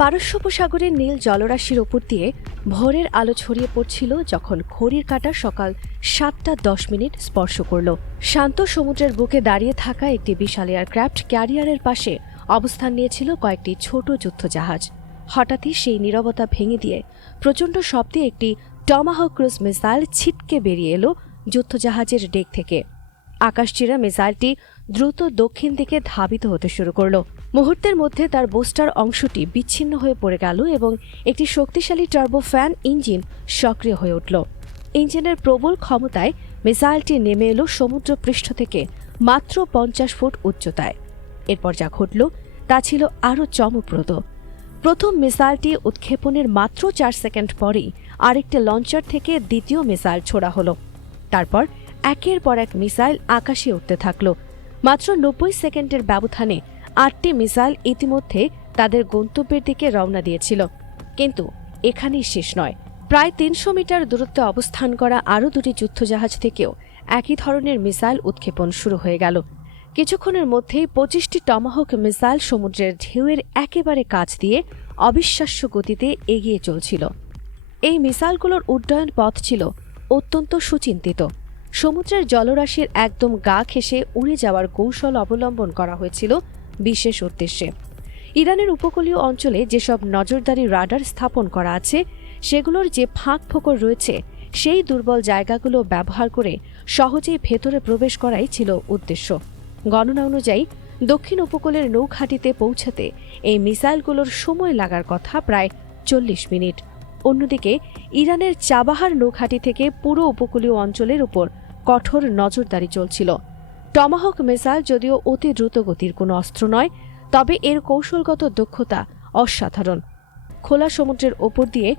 পারস্য উপসাগরের নীল জলরাশির ওপর দিয়ে ভোরের আলো ছড়িয়ে পড়ছিল যখন ঘড়ির কাঁটা সকাল 7:10 স্পর্শ করল। শান্ত সমুদ্রের বুকে দাঁড়িয়ে থাকা একটি বিশাল এয়ারক্রাফট ক্যারিয়ারের পাশে অবস্থান নিয়েছিল কয়েকটি ছোট যুদ্ধজাহাজ। হঠাৎই সেই নীরবতা ভেঙে দিয়ে প্রচণ্ড শব্দে একটি টমাহক ক্রুজ মিসাইল ছিটকে বেরিয়ে এলো যুদ্ধজাহাজের ডেক থেকে। আকাশচিরা মিসাইলটি দ্রুত দক্ষিণ দিকে ধাবিত হতে শুরু করল। মুহূর্তের মধ্যে তার বোস্টার অংশটি বিচ্ছিন্ন হয়ে পড়ে গেল এবং একটি শক্তিশালী টার্বোফ্যান ইঞ্জিন সক্রিয় হয়ে উঠল। ইঞ্জিনের প্রবল ক্ষমতায় মিসাইলটি নেমে এলো সমুদ্র পৃষ্ঠ থেকে মাত্র 50 ফুট উচ্চতায়। এরপর যা ঘটল তা ছিল আরও চমকপ্রদ। প্রথম মিসাইলটি উৎক্ষেপণের মাত্র 4 সেকেন্ড পরেই আরেকটি লঞ্চার থেকে দ্বিতীয় মিসাইল ছোড়া হলো। তারপর একের পর এক মিসাইল আকাশে উঠতে থাকল। মাত্র 90 সেকেন্ডের ব্যবধানে 8টি মিসাইল ইতিমধ্যে তাদের গন্তব্যের দিকে রওনা দিয়েছিল। কিন্তু এখানেই শেষ নয়। প্রায় 300 মিটার দূরত্বে অবস্থান করা আরও দুটি যুদ্ধজাহাজ থেকেও একই ধরনের মিসাইল উৎক্ষেপণ শুরু হয়ে গেল। কিছুক্ষণের মধ্যেই 25টি টমাহক মিসাইল সমুদ্রের ঢেউয়ের একেবারে কাছ দিয়ে অবিশ্বাস্য গতিতে এগিয়ে চলছিল। এই মিসাইলগুলোর উড্ডয়ন পথ ছিল অত্যন্ত সুচিন্তিত। সমুদ্রের জলরাশির একদম গা ঘেঁষে উড়ে যাওয়ার কৌশল অবলম্বন করা হয়েছিল বিশেষ উদ্দেশ্যে। ইরানের উপকূলীয় অঞ্চলে যেসব নজরদারি রাডার স্থাপন করা আছে সেগুলোর যে ফাঁক ফোকর রয়েছে সেই দুর্বল জায়গাগুলো ব্যবহার করে সহজেই ভেতরে প্রবেশ করাই ছিল উদ্দেশ্য। গণনা অনুযায়ী দক্ষিণ উপকূলের নৌঘাঁটিতে পৌঁছাতে এই মিসাইলগুলোর সময় লাগার কথা প্রায় 40 মিনিট। অন্যদিকে ইরানের চাবাহার নৌঘাঁটি থেকে পুরো উপকূলীয় অঞ্চলের উপর কঠোর নজরদারি চলছিল। টমাহক মিসাইল যদিও অতি দ্রুতগতির কোনো অস্ত্র নয়, তবে এর কৌশলগত দক্ষতা অসাধারণ। খোলা সমুদ্রের ওপর দিয়ে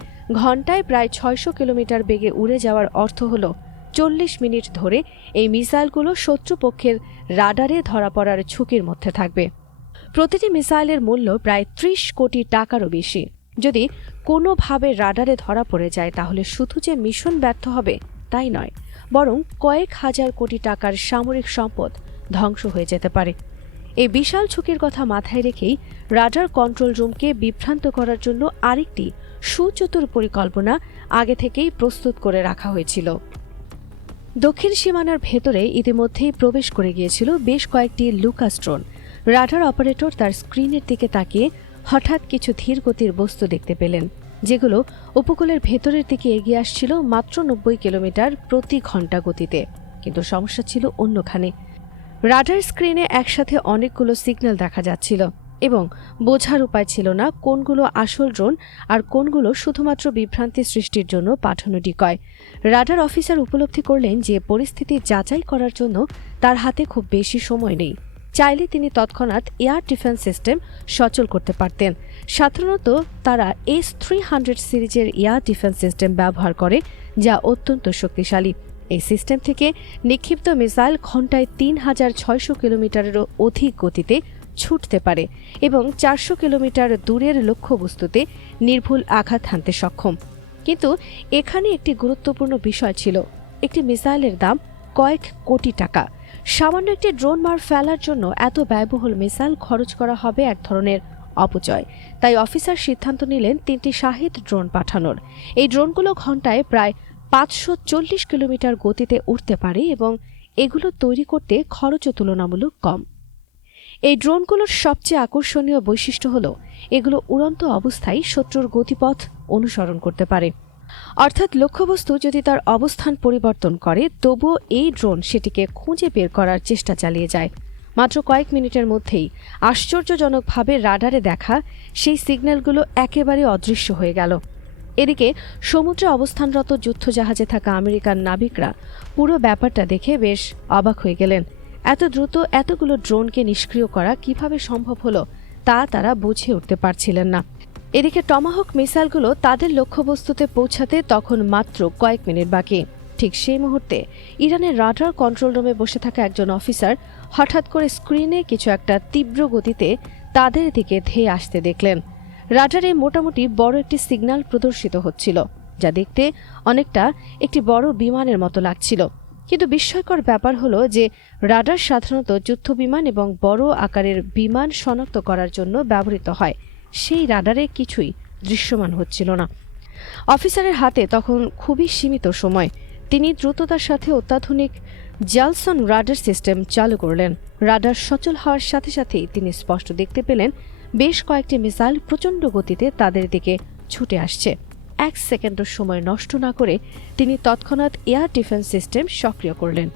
ঘণ্টায় প্রায় 600 কিলোমিটার বেগে উড়ে যাওয়ার অর্থ হল 40 মিনিট ধরে এই মিসাইলগুলো শত্রুপক্ষের রাডারে ধরা পড়ার ঝুঁকির মধ্যে থাকবে। প্রতিটি মিসাইলের মূল্য প্রায় 30 কোটি টাকারও বেশি। যদি কোনোভাবে রাডারে ধরা পড়ে যায় তাহলে শুধু যে মিশন ব্যর্থ হবে তাই নয়, বরং কয়েক হাজার কোটি টাকার সামরিক সম্পদ ধ্বংস হয়ে যেতে পারে। এই বিশাল ঝুঁকির কথা মাথায় রেখেই রাডার কন্ট্রোল রুমকে বিভ্রান্ত করার জন্য আরেকটি সুচতুর পরিকল্পনা আগে থেকেই প্রস্তুত করে রাখা হয়েছিল। দক্ষিণ সীমানার ভেতরে ইতিমধ্যেই প্রবেশ করে গিয়েছিল বেশ কয়েকটি লুকাস ড্রোন। রাডার অপারেটর তার স্ক্রিনের দিকে তাকিয়ে হঠাৎ কিছু ধীর গতির বস্তু দেখতে পেলেন, যেগুলো উপকূলের ভেতরের দিকে এগিয়ে আসছিল মাত্র 90 কিলোমিটার প্রতি ঘন্টা গতিতে। কিন্তু সমস্যা ছিল অন্যখানে। রাডার স্ক্রিনে একসাথে অনেকগুলো সিগন্যাল দেখা যাচ্ছিল এবং বোঝার উপায় ছিল না কোনগুলো আসল ড্রোন আর কোনগুলো শুধুমাত্র বিভ্রান্তি সৃষ্টির জন্য পাঠানো ডিকয়। রাডার অফিসার উপলব্ধি করলেন যে পরিস্থিতি যাচাই করার জন্য তার হাতে খুব বেশি সময় নেই। চাইলে তিনি তৎক্ষণাৎ এয়ার ডিফেন্স সিস্টেম সচল করতে পারতেন। সাধারণত তারা S-300 সিরিজের এয়ার ডিফেন্স সিস্টেম ব্যবহার করে, যা অত্যন্ত শক্তিশালী। এই সিস্টেম থেকে নিক্ষিপ্ত মিসাইল ঘণ্টায় 3600 কিলোমিটারেরও অধিক গতিতে ছুটতে পারে এবং 400 কিলোমিটার দূরের লক্ষ্যবস্তুতে নির্ভুল আঘাত হানতে সক্ষম। কিন্তু এখানে একটি গুরুত্বপূর্ণ বিষয় ছিল। একটি মিসাইলের দাম কয়েক কোটি টাকা। সামান্য একটি ড্রোন মার ফেলার জন্য এত ব্যয়বহুল মিসাইল খরচ করা হবে এক ধরনের অপচয়। তাই অফিসার সিদ্ধান্ত নিলেন 3টি শাহিদ ড্রোন পাঠানোর। এই ড্রোনগুলো ঘণ্টায় প্রায় 540 কিলোমিটার গতিতে উড়তে পারে এবং এগুলো তৈরি করতে খরচও তুলনামূলক কম। এই ড্রোনগুলোর সবচেয়ে আকর্ষণীয় বৈশিষ্ট্য হল এগুলো উড়ন্ত অবস্থায় শত্রুর গতিপথ অনুসরণ করতে পারে। অর্থাৎ লক্ষ্যবস্তু যদি তার অবস্থান পরিবর্তন করে তবুও এই ড্রোন সেটিকে খুঁজে বের করার চেষ্টা চালিয়ে যায়। মাত্র কয়েক মিনিটের মধ্যেই আশ্চর্যজনকভাবে রাডারে দেখা সেই সিগন্যালগুলো একেবারে অদৃশ্য হয়ে গেল। এদিকে সমুদ্রে অবস্থানরত যুদ্ধজাহাজে থাকা আমেরিকান নাবিকরা পুরো ব্যাপারটা দেখে বেশ অবাক হয়ে গেলেন। এত দ্রুত এতগুলো ড্রোনকে নিষ্ক্রিয় করা কিভাবে সম্ভব হলো তা তারা বুঝে উঠতে পারছিলেন না। এদিকে টমাহক মিসাইলগুলো তাদের লক্ষ্যবস্তুতে পৌঁছাতে তখন মাত্র কয়েক মিনিট বাকি। ঠিক সেই মুহূর্তে ইরানের রাডার কন্ট্রোল রুমে বসে থাকা একজন অফিসার হঠাৎ করে স্ক্রিনে কিছু একটা তীব্র গতিতে তাদের দিকে ধেয়ে আসতে দেখলেন। রাডারে মোটামুটি বড় একটি সিগন্যাল প্রদর্শিত হচ্ছিল, যা দেখতে অনেকটা একটি বড় বিমানের মতো লাগছিল। কিন্তু বিস্ময়কর ব্যাপার হলো যে রাডার সাধারণত যুদ্ধবিমান এবং বড় আকারের বিমান শনাক্ত করার জন্য ব্যবহৃত হয়। সেই রাডারে কিছুই দৃশ্যমান হচ্ছিল না। অফিসারের হাতে তখন খুবই সীমিত সময়। তিনি দ্রুততার সাথে অত্যাধুনিক জ্যালসন রাডার সিস্টেম চালু করলেন। রাডার সচল হওয়ার সাথে সাথেই তিনি স্পষ্ট দেখতে পেলেন বেশ কয়েকটি মিসাইল প্রচণ্ড গতিতে তাদের দিকে ছুটে আসছে। 1 সেকেন্ডও সময় নষ্ট না করে তিনি তৎক্ষণাৎ এয়ার ডিফেন্স সিস্টেম সক্রিয় করলেন।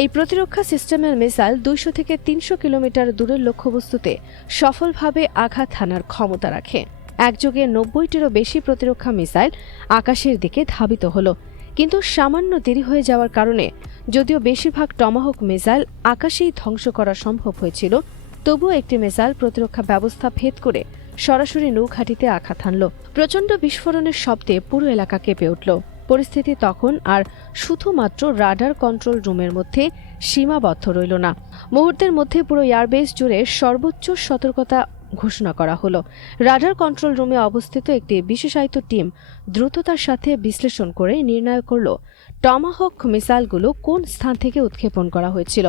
এই প্রতিরক্ষা সিস্টেমের মিসাইল 200 থেকে 300 কিলোমিটার দূরের লক্ষ্যবস্তুতে সফলভাবে আঘাত হানার ক্ষমতা রাখে। একযোগে 90টিরও বেশি প্রতিরক্ষা মিসাইল আকাশের দিকে ধাবিত হলো, কিন্তু সামান্য দেরি হয়ে যাওয়ার কারণে যদিও বেশিরভাগ টমাহক মিসাইল আকাশেই ধ্বংস করা সম্ভব হয়েছিল, তবুও একটি মিসাইল প্রতিরক্ষা ব্যবস্থা ভেদ করে সরাসরি নৌঘাঁটিতে আঘাত হানল। প্রচণ্ড বিস্ফোরণের শব্দে পুরো এলাকা কেঁপে উঠল। পরিস্থিতি তখন আর শুধুমাত্র রাডার কন্ট্রোল রুমের মধ্যে সীমাবদ্ধ রইল না। মুহূর্তের মধ্যে পুরো এয়ারবেস জুড়ে সর্বোচ্চ সতর্কতা ঘোষণা করা হলো। রাডার কন্ট্রোল রুমে অবস্থিত একটি বিশেষায়িত টিম দ্রুততার সাথে বিশ্লেষণ করে নির্ণয় করল টমাহক মিসাইলগুলো কোন স্থান থেকে উৎক্ষেপণ করা হয়েছিল।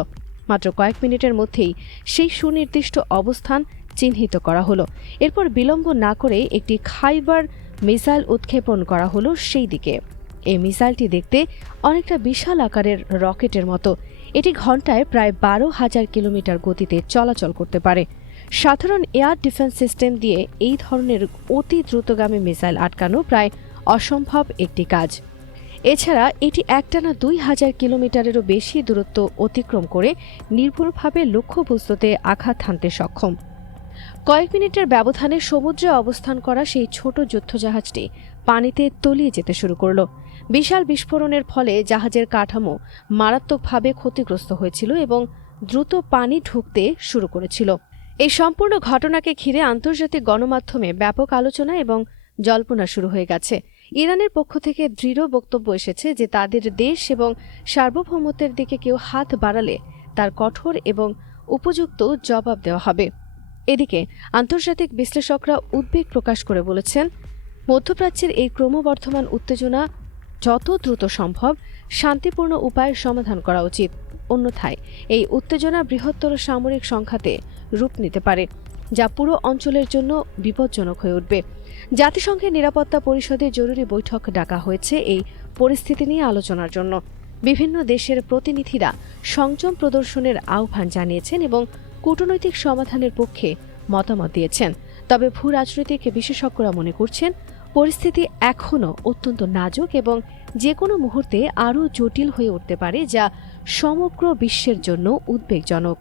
মাত্র কয়েক মিনিটের মধ্যেই সেই সুনির্দিষ্ট অবস্থান চিহ্নিত করা হলো। এরপর বিলম্ব না করে একটি খাইবার মিসাইল উৎক্ষেপণ করা হলো সেই দিকে। এই মিসাইলটি দেখতে অনেকটা বিশাল আকারের রকেটের মতো। এটি ঘন্টায় প্রায় 12,000 কিলোমিটার গতিতে চলাচল করতে পারে। সাধারণ এয়ার ডিফেন্স সিস্টেম দিয়ে এই ধরনের অতি দ্রুতগামী মিসাইল আটকানো প্রায় অসম্ভব একটি কাজ। এছাড়া এটি একটানা 2,000 কিলোমিটারেরও বেশি দূরত্ব অতিক্রম করে নির্ভুলভাবে লক্ষ্যবস্তুতে আঘাত হানতে সক্ষম। কয়েক মিনিটের ব্যবধানে সমুদ্রে অবস্থান করা সেই ছোট যুদ্ধজাহাজটি পানিতে তলিয়ে যেতে শুরু করল। বিশাল বিস্ফোরণের ফলে জাহাজের কাঠামো মারাত্মকভাবে ক্ষতিগ্রস্ত হয়েছিল এবং দ্রুত পানি ঢুকতে শুরু করেছিল। এই সম্পূর্ণ ঘটনাকে ঘিরে আন্তর্জাতিক গণমাধ্যমে ব্যাপক আলোচনা এবং জল্পনা শুরু হয়ে গেছে। ইরানের পক্ষ থেকে দৃঢ় বক্তব্য এসেছে যে তাদের দেশ এবং সার্বভৌমত্বের দিকে কেউ হাত বাড়ালে তার কঠোর এবং উপযুক্ত জবাব দেওয়া হবে। এদিকে আন্তর্জাতিক বিশ্লেষকরা উদ্বেগ প্রকাশ করে বলেছেন, মধ্যপ্রাচ্যের এই ক্রমবর্ধমান উত্তেজনা যত দ্রুত সম্ভব শান্তিপূর্ণ উপায়ে সমাধান করা উচিত। অন্যথায় এই উত্তেজনা বৃহত্তর সামরিক সংঘাতে রূপ নিতে পারে, যা পুরো অঞ্চলের জন্য বিপজ্জনক হয়ে উঠবে। জাতিসংঘের নিরাপত্তা পরিষদে জরুরি বৈঠক ডাকা হয়েছে এই পরিস্থিতি নিয়ে আলোচনার জন্য। বিভিন্ন দেশের প্রতিনিধিরা সংযম প্রদর্শনের আহ্বান জানিয়েছেন এবং কূটনৈতিক সমাধানের পক্ষে মতামত দিয়েছেন। তবে ভূরাজনৈতিক বিশেষজ্ঞরা মনে করছেন পরিস্থিতি এখনও অত্যন্ত নাজুক এবং যে কোনো মুহূর্তে আরও জটিল হয়ে উঠতে পারে, যা সমগ্র বিশ্বের জন্য উদ্বেগজনক।